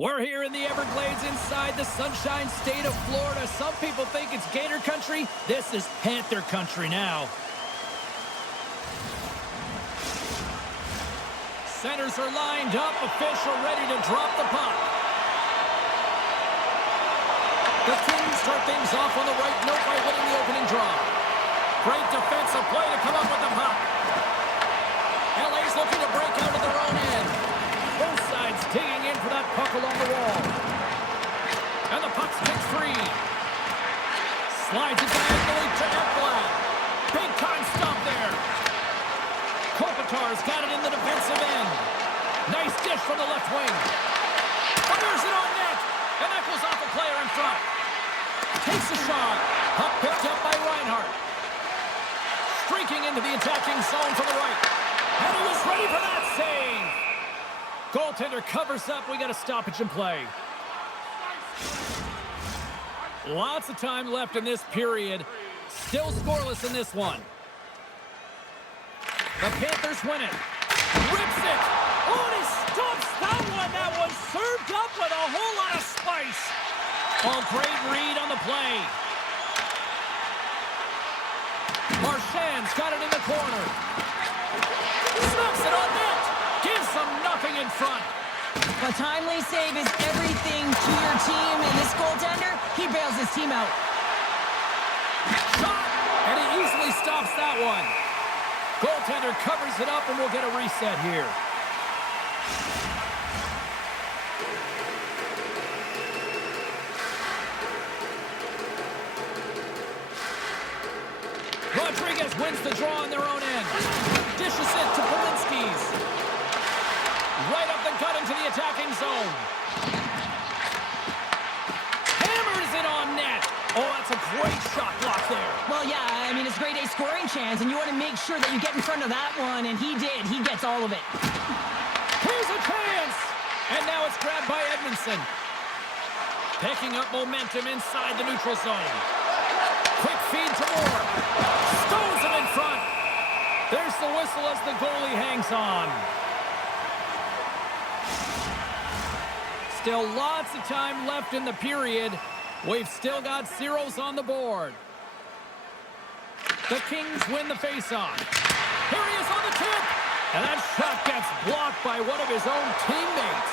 We're here in the Everglades inside the Sunshine State of Florida. Some people think it's Gator country. This is Panther country now. Centers are lined up. Official ready to drop the puck. The Kings start things off on the right note by winning the opening draw. Great defensive play to come up with the puck. LA's looking to break out of their own end. Both sides digging in for that puck along the wall. And the puck's kicked free. Slides it diagonally to Ekblad. Big time stop there. Kopitar's got it in the defensive end. Nice dish from the left wing. Fires it on net. And that goes off a player in front. Takes a shot. Puck picked up by Reinhart. Streaking into the attacking zone from the right. And he was ready for that save. Goaltender covers up. We got a stoppage in play. Lots of time left in this period. Still scoreless in this one. The Panthers win it. Rips it. Oh, and he stops that one. That one served up with a whole lot of spice. Oh, great read on the play. Marchand's got it in the corner. Snaps it on net. Gives them nothing in front. A timely save is everything to your team, and this goaltender, he bails his team out. Shot, and he easily stops that one. Goaltender covers it up, and we'll get a reset here. Rodriguez wins the draw on their own end. Dishes it to Polinski's. Right up the gut into the attacking zone. Hammers it on net. Oh, that's a great shot block there. Well, yeah, I mean, it's a grade A scoring chance, and you want to make sure that you get in front of that one, and he did. He gets all of it. Here's a chance. And now it's grabbed by Edmondson. Picking up momentum inside the neutral zone. Quick feed to Moore. Stones him in front. There's the whistle as the goalie hangs on. Still lots of time left in the period. We've still got zeros on the board. The Kings win the faceoff. Here he is on the tip. And that shot gets blocked by one of his own teammates.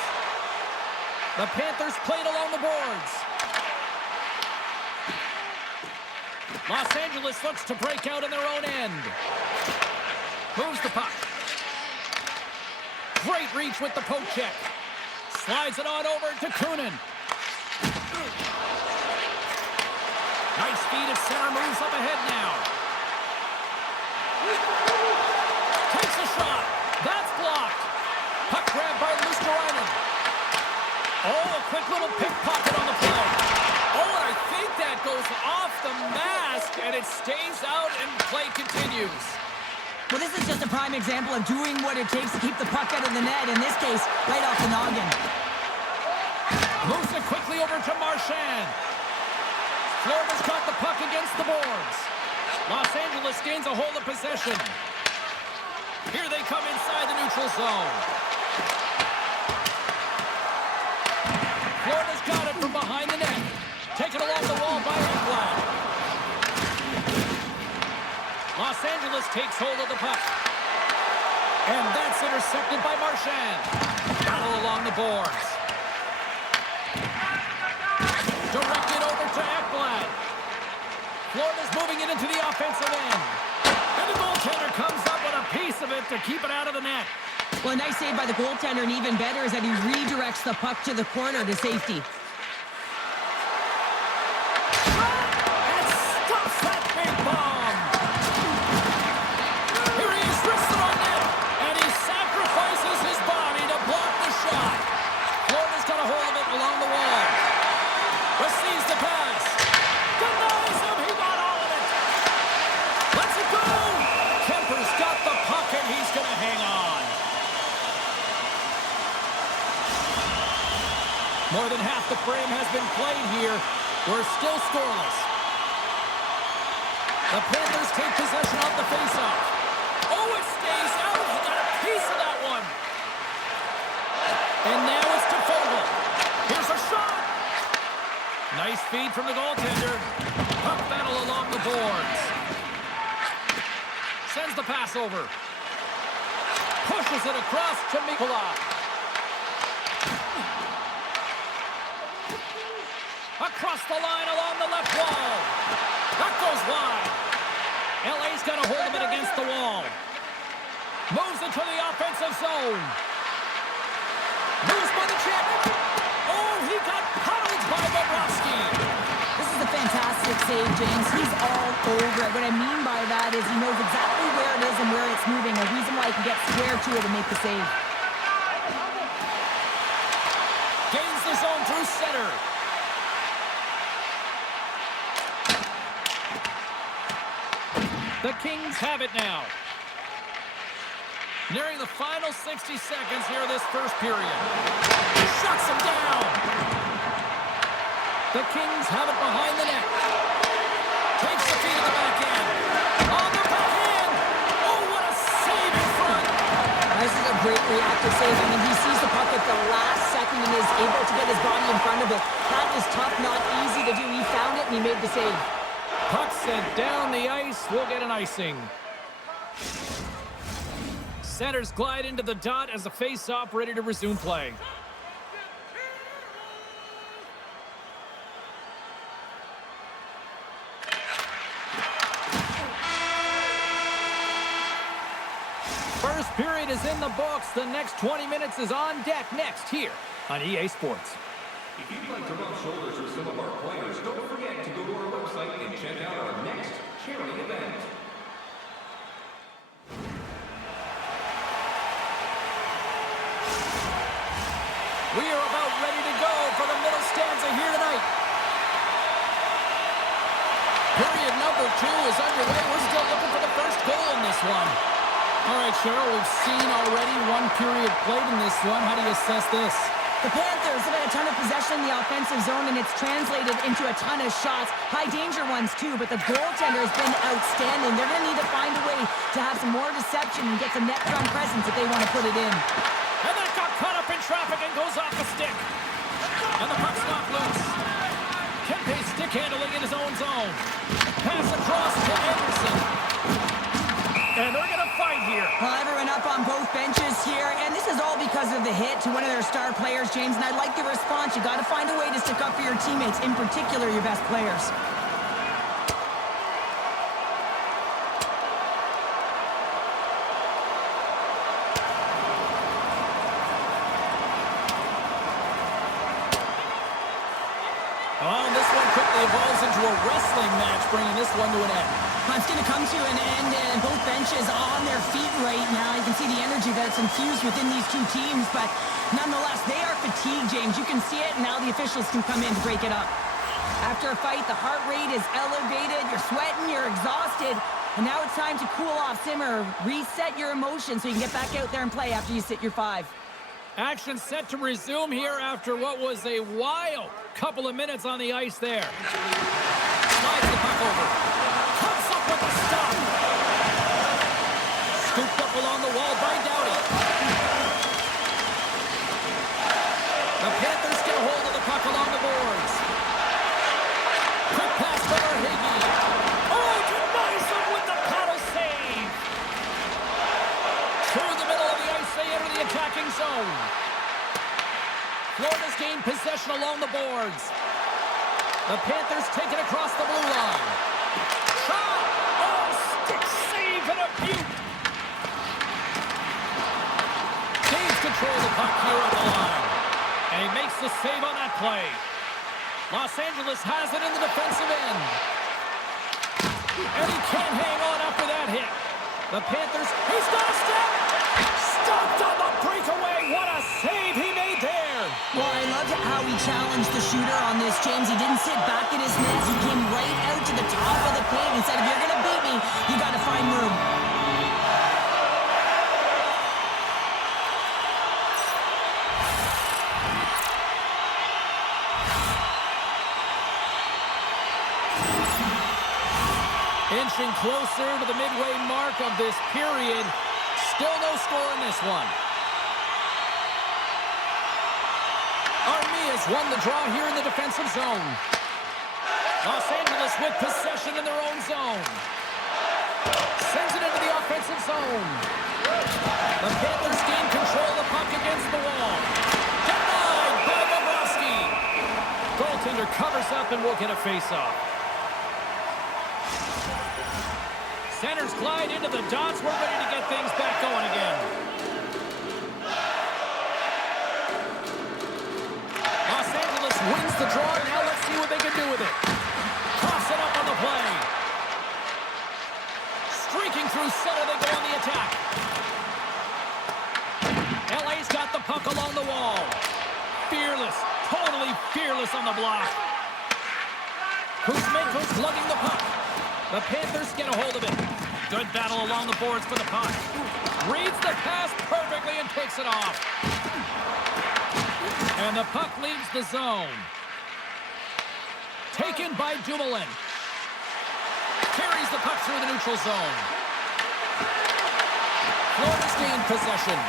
The Panthers played along the boards. Los Angeles looks to break out in their own end. Moves the puck. Great reach with the poke check. Slides it on over to Kunin. Nice feed at center, moves up ahead now. Takes a shot. That's blocked. Puck grabbed by Luosterainen. Oh, a quick little pickpocket on the play. Oh, and I think that goes off the mask, and it stays out, and play continues. Well, this is just a prime example of doing what it takes to keep the puck out of the net. In this case, right off the noggin. Moves it quickly over to Marchand. Florida's got the puck against the boards. Los Angeles gains a hold of possession. Here they come inside the neutral zone. Florida's got it from behind the net. Taken along the wall by Ekblad. Los Angeles takes hold of the puck. And that's intercepted by Marchand. Battle along the boards. Directed over to Ekblad. Florida's moving it into the offensive end. And the goaltender comes up with a piece of it to keep it out of the net. Well, a nice save by the goaltender, and even better is that he redirects the puck to the corner to safety. And stuffs that big bomb. Here he is, wrists it on net. And he sacrifices his body to block the shot. Florida's got a hold of it along the wall. Receives the pass. Denies him. He got all of it. Let's it go. Kemper's got the puck, and he's going to hang on. More than half the frame has been played here. We're still scoreless. The Panthers take possession off the faceoff. Oh, it stays out. He got a piece of that one. And now it's to Fogle. feed from the goaltender. Puck battle along the boards. Sends the pass over. Pushes it across to Mikula. Across the line along the left wall. That goes wide. LA's got a hold of it against the wall. Moves into the offensive zone. Moves by the check. Oh, he got paddled by Bobrovsky. This is a fantastic save, James. He's all over it. What I mean by that is he knows exactly where it is and where it's moving. A reason why he can get square to it and make the save. Gains the zone through center. The Kings have it now. Nearing the final 60 seconds here of this first period. Shuts him down. The Kings have it behind the net. Takes the feed to the back end. On the backhand. Oh, what a save in front. This is a great reactive save. I mean, he sees the puck at the last second and is able to get his body in front of it. That is tough, not easy to do. He found it and he made the save. Puck sent down the ice. We'll get an icing. Centers glide into the dot as the face-off ready to resume play. First period is in the books. The next 20 minutes is on deck next here on EA Sports. If you'd like to rub shoulders with some of our players, don't forget to go to our website and check out our next charity event. We are about ready to go for the middle stanza here tonight. Period number 2 is underway. We're still looking for the first goal in this one. All right, Cheryl, we've seen already one period played in this one. How do you assess this? The Panthers have had a ton of possession in the offensive zone, and it's translated into a ton of shots. High-danger ones, too, but the goaltender has been outstanding. They're going to need to find a way to have some more deception and get some net-front presence if they want to put it in. And that got caught up in traffic and goes off the stick. And the puck's knocked loose. Kempe stick handling in his own zone. Pass across to Anderson. And they're going to fight here. Well, everyone up on both benches here, and this is all because of the hit to one of their star players, James, and I like the response. You got to find a way to stick up for your teammates, in particular your best players. Well, this one quickly evolves into a wrestling match, bringing this one to an end. It's going to come to an end, and both benches on their feet right now. You can see the energy that's infused within these two teams, but nonetheless, they are fatigued, James. You can see it, and now the officials can come in to break it up. After a fight, the heart rate is elevated, you're sweating, you're exhausted, and now it's time to cool off, simmer, reset your emotions so you can get back out there and play after you sit your 5. Action set to resume here after what was a wild couple of minutes on the ice there. Slides the puck over. Comes up with the stop. Scooped up along the wall by Doughty. The Panthers get a hold of the puck along the boards. Quick pass for Higgy. Oh, denies him with the paddle save. Through the middle of the ice, they enter the attacking zone. Florida's gained possession along the boards. The Panthers take it across the blue line. Shot! Oh, stick save and a beaut! Saves control of the puck here on the line. And he makes the save on that play. Los Angeles has it in the defensive end. And he can't hang on after that hit. The Panthers, he's got a step! Stopped on the breakaway! What a save he made there! Well, I loved how he challenged the shooter on this, James. He didn't sit back in his net. He came right out to the top of the paint and said, if you're going to beat me, you got to find room. Inching closer to the midway mark of this period. Still no score in this one. Armia's won the draw here in the defensive zone. Los Angeles with possession in their own zone. Sends it into the offensive zone. The Panthers gain control of the puck against the wall. Denied by Bobrovsky. Goaltender covers up and will get a face-off. Centers glide into the dots. We're ready to get things back going again. Los Angeles wins the draw. Now let's see what they can do with it. Toss it up on the play. Streaking through center, they go on the attack. LA's got the puck along the wall. Fearless, totally fearless on the block. Kuzmenko's lugging the puck. The Panthers get a hold of it. Good battle along the boards for the puck. Reads the pass perfectly and takes it off. And the puck leaves the zone. Taken by Dumoulin. Carries the puck through the neutral zone. Florida's gained possession.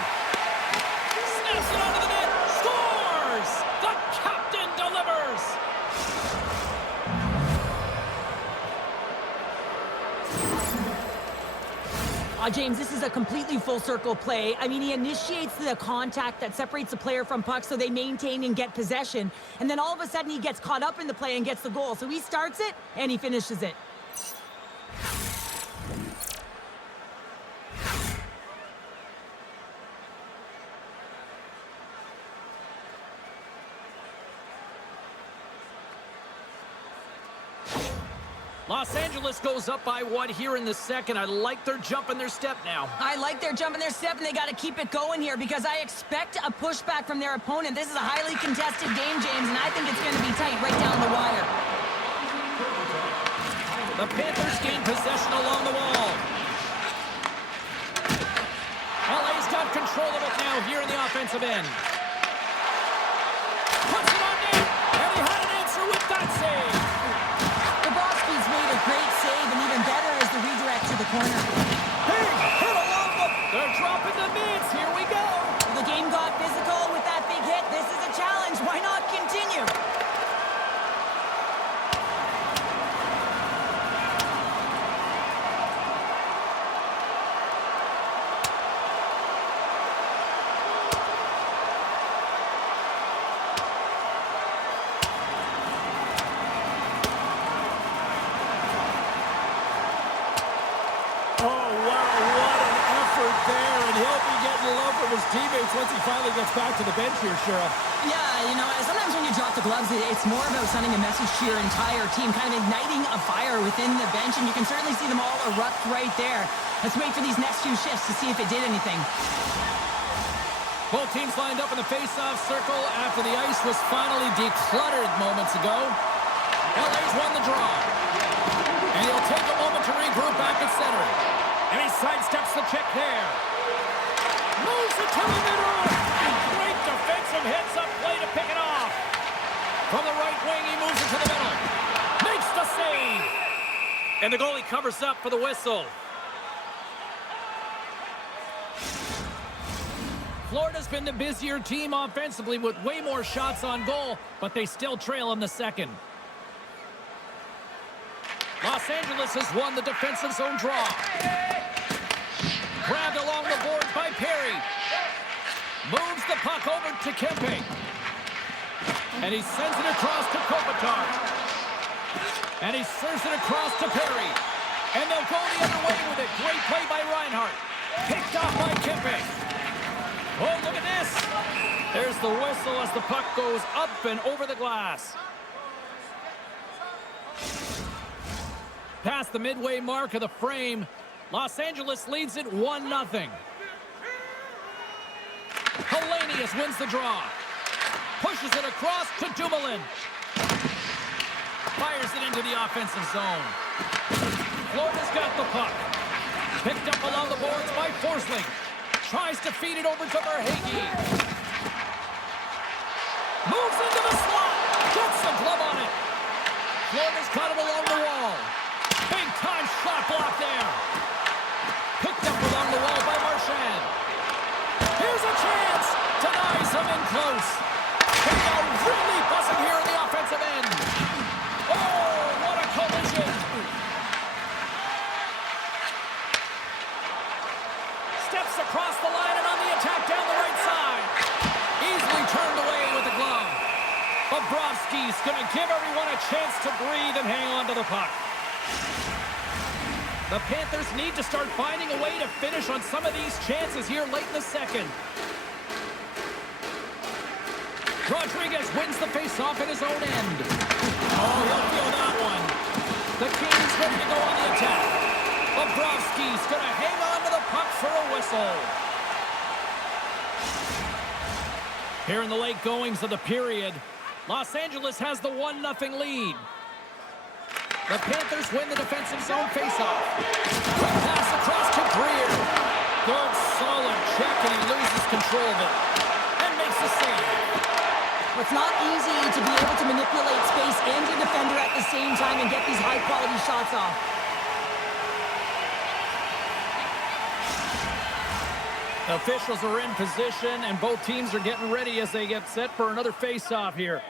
Snaps it onto the net. Scores! The captain delivers! James, this is a completely full circle play. I mean, he initiates the contact that separates the player from puck so they maintain and get possession. And then all of a sudden he gets caught up in the play and gets the goal. So he starts it and he finishes it. Los Angeles goes up by 1 here in the second. I like their jump and their step now. I like their jump and their step, and they got to keep it going here because I expect a pushback from their opponent. This is a highly contested game, James, and I think it's going to be tight right down the wire. The Panthers gain possession along the wall. LA's got control of it now here in the offensive end. Puts it on net, and he had an answer with that save. Made a great save, and even better is the redirect to the corner. Big hit along the... They're dropping the mids. Here we go. The game got physical with that big hit. This is a challenge. Why not continue? Teammates once he finally gets back to the bench here, Cheryl. Yeah, you know, sometimes when you drop the gloves, it's more about sending a message to your entire team, kind of igniting a fire within the bench, and you can certainly see them all erupt right there. Let's wait for these next few shifts to see if it did anything. Both teams lined up in the face-off circle after the ice was finally decluttered moments ago. LA's won the draw. And he'll take a moment to regroup back at center. And he sidesteps the check there. Moves it to the middle. Great defensive heads-up play to pick it off. From the right wing, he moves it to the middle. Makes the save. And the goalie covers up for the whistle. Florida's been the busier team offensively with way more shots on goal, but they still trail in the second. Los Angeles has won the defensive zone draw. Grabbed along the boards by Perry. Moves the puck over to Kempe. And he sends it across to Kopitar. And he serves it across to Perry. And they'll go the other way with it. Great play by Reinhart. Picked off by Kempe. Oh, look at this. There's the whistle as the puck goes up and over the glass. Past the midway mark of the frame, Los Angeles leads it 1-0. Hellenius wins the draw. Pushes it across to Dumoulin. Fires it into the offensive zone. Florida's got the puck. Picked up along the boards by Forsling. Tries to feed it over to Verhaeghe. Moves into the slot. Gets the glove on it. Florida's got it along the wall. Big time shot block there. Picked up along the wall by Marchand. Here's a chance. Denies him in close. They are really buzzing here in the offensive end. Oh, what across the line and on the attack down the right side. Easily turned away with the glove. Bobrovsky's going to give everyone a chance to breathe and hang on to the puck. The Panthers need to start finding a way to finish on some of these chances here late in the second. Rodriguez wins the faceoff at his own end. Oh, he'll feel that one. The Kings ready to go on the attack. Bobrovsky's going to hang on to the puck for a whistle. Here in the late goings of the period, Los Angeles has the 1-0 lead. The Panthers win the defensive zone faceoff. Quick pass across to Greer. Good, solid check, and he loses control of it. And makes the save. It's not easy to be able to manipulate space and your defender at the same time and get these high-quality shots off. Officials are in position, and both teams are getting ready as they get set for another faceoff here.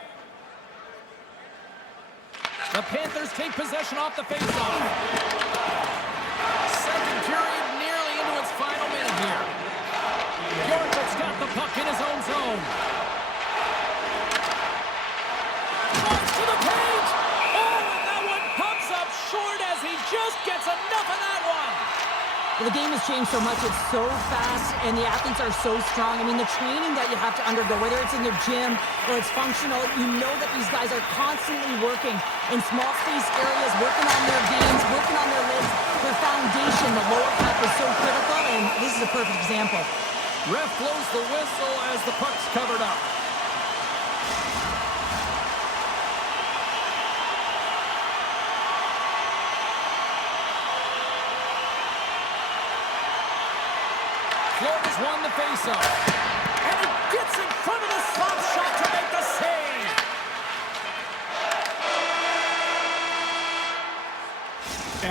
The Panthers take possession off the faceoff. Second period nearly into its final minute here. York's got the puck in his own zone. Launch to the page. Oh, and that one pops up short as he just gets enough of that one. Well, the game has changed so much. It's so fast, and the athletes are so strong. I mean, the training that you have to undergo, whether it's in the gym or it's functional, you know that these guys are constantly working in small space areas, working on their games, working on their lids. Their foundation, the lower half, is so critical, and this is a perfect example. Ref blows the whistle as the puck's covered up. Florida's won the faceoff. And he gets in front of the slap shot to make the save.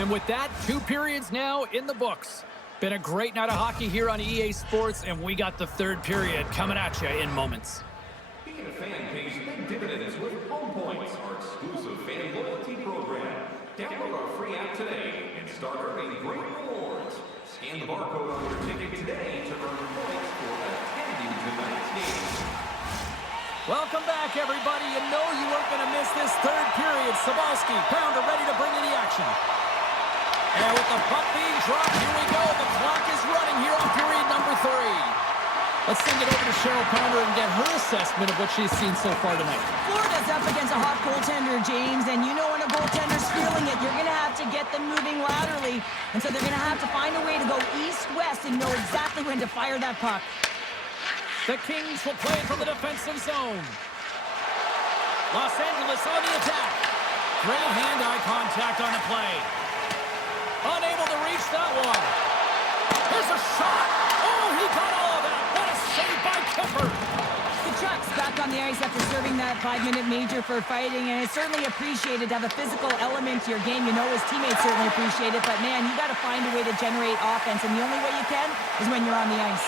And with that, 2 periods now in the books. Been a great night of hockey here on EA Sports, and we got the 3rd period coming at you in moments. Being a fan pays big dividends with Home Points, our exclusive fan loyalty program. Download our free app today and start earning great rewards. Scan the barcode on your ticket today to earn points for attending tonight's game. Welcome back, everybody. You know you weren't going to miss this 3rd period. Sabalski, Pounder ready to bring in the action. And with the puck being dropped, here we go. The clock is running here on period number 3. Let's send it over to Cheryl Pounder and get her assessment of what she's seen so far tonight. Florida's up against a hot goaltender, James, and you know when a goaltender's feeling it, you're going to have to get them moving laterally, and so they're going to have to find a way to go east-west and know exactly when to fire that puck. The Kings will play it from the defensive zone. Los Angeles on the attack. Great hand-eye contact on the play. Unable to reach that one. Here's a shot. Oh, he got all of that. What a save by Kemper. The Chuck's back on the ice after serving that 5-minute major for fighting, and it's certainly appreciated to have a physical element to your game. You know his teammates certainly appreciate it, but man, you got to find a way to generate offense, and the only way you can is when you're on the ice.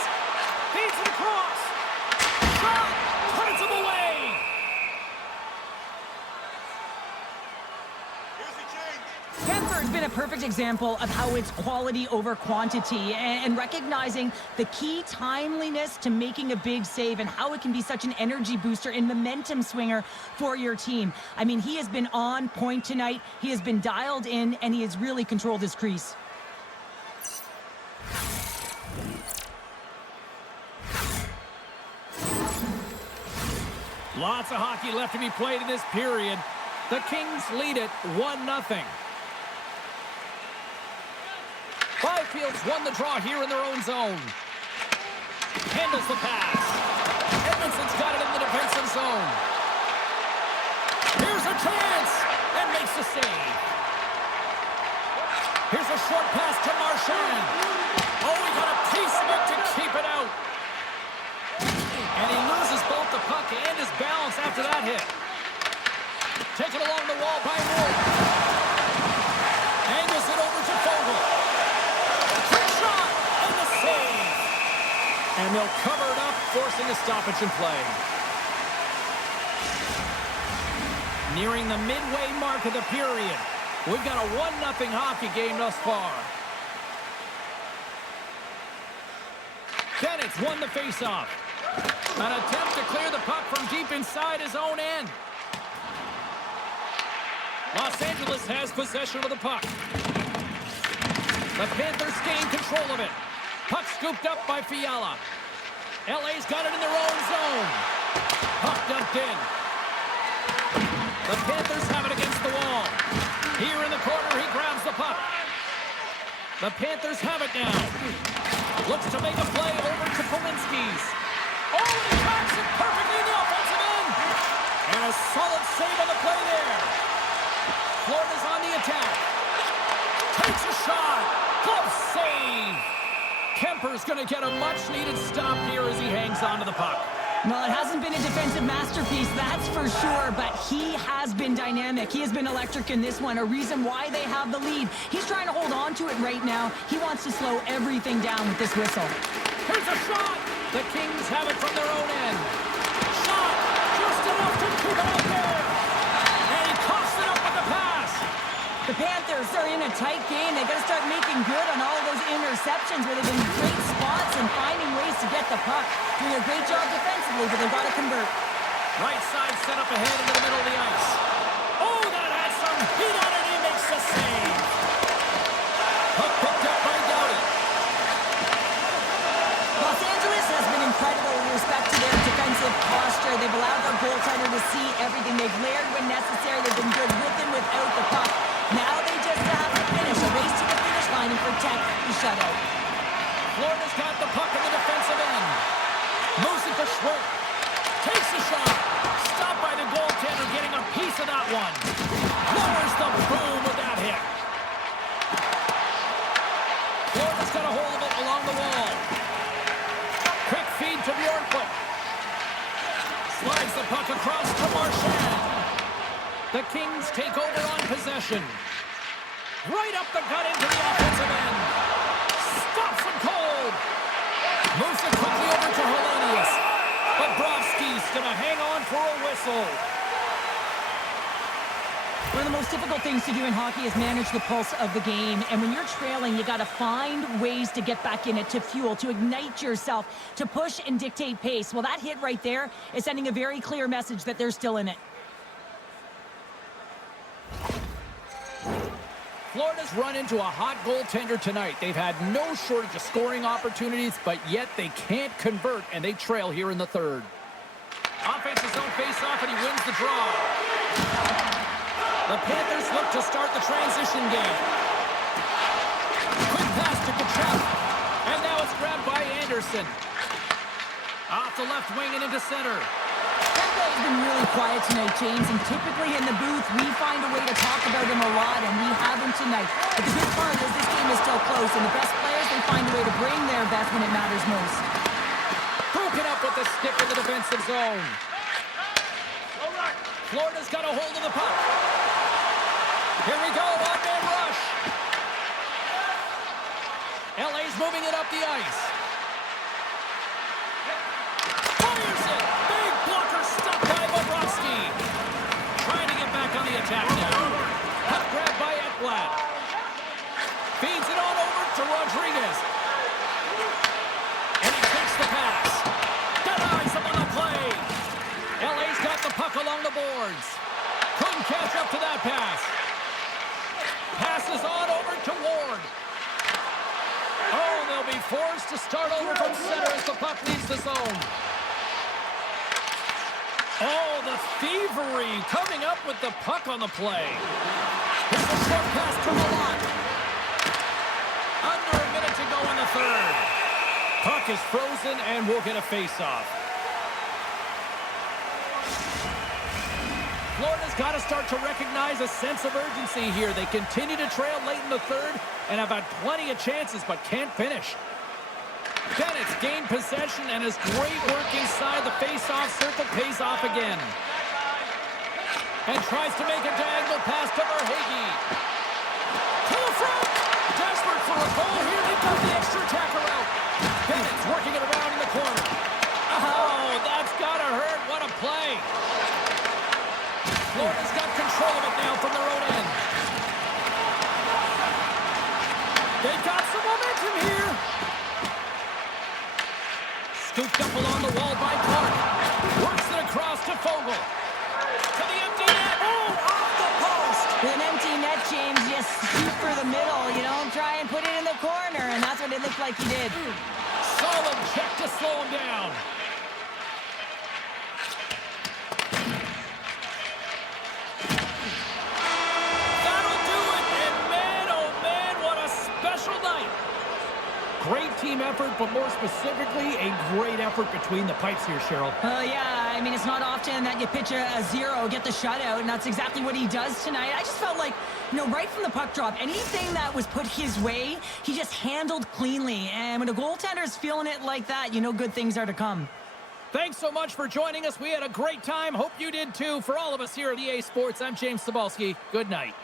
Feeds it across. Shot. Turns him away. Kemper's been a perfect example of how it's quality over quantity and recognizing the key timeliness to making a big save and how it can be such an energy booster and momentum swinger for your team. I mean, he has been on point tonight. He has been dialed in, and he has really controlled his crease. Lots of hockey left to be played in this period. The Kings lead it 1-0. Byfield's won the draw here in their own zone. Handles the pass. Edmondson's got it in the defensive zone. Here's a chance. And makes the save. Here's a short pass to Marchand. Oh, he got a piece of it to keep it out. And he loses both the puck and his balance after that hit. Taken along the wall by Wood. Angles it over to Fogle. And they'll cover it up, forcing a stoppage in play. Nearing the midway mark of the period. We've got a 1-0 hockey game thus far. Bennett's won the faceoff. An attempt to clear the puck from deep inside his own end. Los Angeles has possession of the puck. The Panthers gain control of it. Puck scooped up by Fiala. LA's got it in their own zone. Puck dumped in. The Panthers have it against the wall. Here in the corner, he grabs the puck. The Panthers have it now. Looks to make a play over to Polinski's. Oh, and he tracks it perfectly in the offensive end. And a solid save on the play there. Florida's on the attack. Takes a shot. Glove save. Kemper's going to get a much-needed stop here as he hangs onto the puck. Well, it hasn't been a defensive masterpiece, that's for sure, but he has been dynamic. He has been electric in this one, a reason why they have the lead. He's trying to hold on to it right now. He wants to slow everything down with this whistle. Here's a shot. The Kings have it from their own end. Shot. Just enough to keep it out there. And he coughs it up with the pass. The Panthers are in a tight game. They got to start making good on all of those interceptions where they've been in great spots and finding ways to get the puck. Doing a great job defensively, but they've got to convert. Right side set up ahead into the middle of the ice. Oh, that had some heat on it. He makes the save. Puck picked up by Doughty. Los Angeles has been incredible with respect to their defensive posture. They've allowed their goaltender to see everything. They've layered when necessary. They've been good with and without the puck. Now they just have to finish, a race to the finish line and protect the shutout. Florida's got the puck in the defensive end. Moves it to Schwartz. Takes a shot. Stopped by the goaltender, getting a piece of that one. Lowers the boom with that hit. Florida's got a hold of it along the wall. Quick feed to Bjornfoot. Slides the puck across to Marchand. The Kings take over on possession. Right up the gut into the offensive end. Stops him cold. Moves it quickly over to Hellenius. Bobrovsky's going to hang on for a whistle. One of the most difficult things to do in hockey is manage the pulse of the game. And when you're trailing, you got to find ways to get back in it, to fuel, to ignite yourself, to push and dictate pace. Well, that hit right there is sending a very clear message that they're still in it. Florida's run into a hot goaltender tonight. They've had no shortage of scoring opportunities, but yet they can't convert, and they trail here in the third. Offensive zone face-off, and he wins the draw. The Panthers look to start the transition game. Quick pass to Kachuk, and now it's grabbed by Anderson. Off the left wing and into center. Has been really quiet tonight, James, and typically in the booth, we find a way to talk about him a lot, and we haven't tonight. But the good part is this game is still close, and the best players, they find a way to bring their best when it matters most. Broken up with the stick in the defensive zone. Florida's got a hold of the puck. Here we go, one-man rush. LA's moving it up the ice. Fires it. Big blocker stopped by Bobrovsky. Trying to get back on the attack now. Puck grabbed by Ekblad. Feeds it on over to Rodriguez. And he takes the pass. Denies him on the play. LA's got the puck along the boards. Couldn't catch up to that pass. Passes on over to Ward. Oh, they'll be forced to start over from center as the puck leaves the zone. Oh, the thievery coming up with the puck on the play. Here's a short pass to Milan. Under a minute to go in the third. Puck is frozen and we'll get a face-off. Florida's got to start to recognize a sense of urgency here. They continue to trail late in the third and have had plenty of chances but can't finish. Bennett's gained possession and his great work inside the face-off circle pays off again. And tries to make a diagonal pass to Verhaeghe. To the front! Desperate for a goal here. They've got the extra attacker out. Bennett's working it around in the corner. Oh, that's got to hurt. What a play. Florida's got control of it now from their own end. They've got some momentum here. Scooped up along the wall by Clark. Works it across to Fogle. To the empty net. Oh, off the post. With an empty net, James, just shoot for the middle. You don't try and put it in the corner, and that's what it looked like he did. Solid check to slow him down. That'll do it, and man, oh man, what a special night. Great team effort, but more specifically, a great effort between the pipes here, Cheryl. Yeah, I mean, it's not often that you pitch a zero, get the shutout, and that's exactly what he does tonight. I just felt like, right from the puck drop, anything that was put his way, he just handled cleanly. And when a goaltender's feeling it like that, good things are to come. Thanks so much for joining us. We had a great time. Hope you did too. For all of us here at EA Sports, I'm James Cebulski. Good night.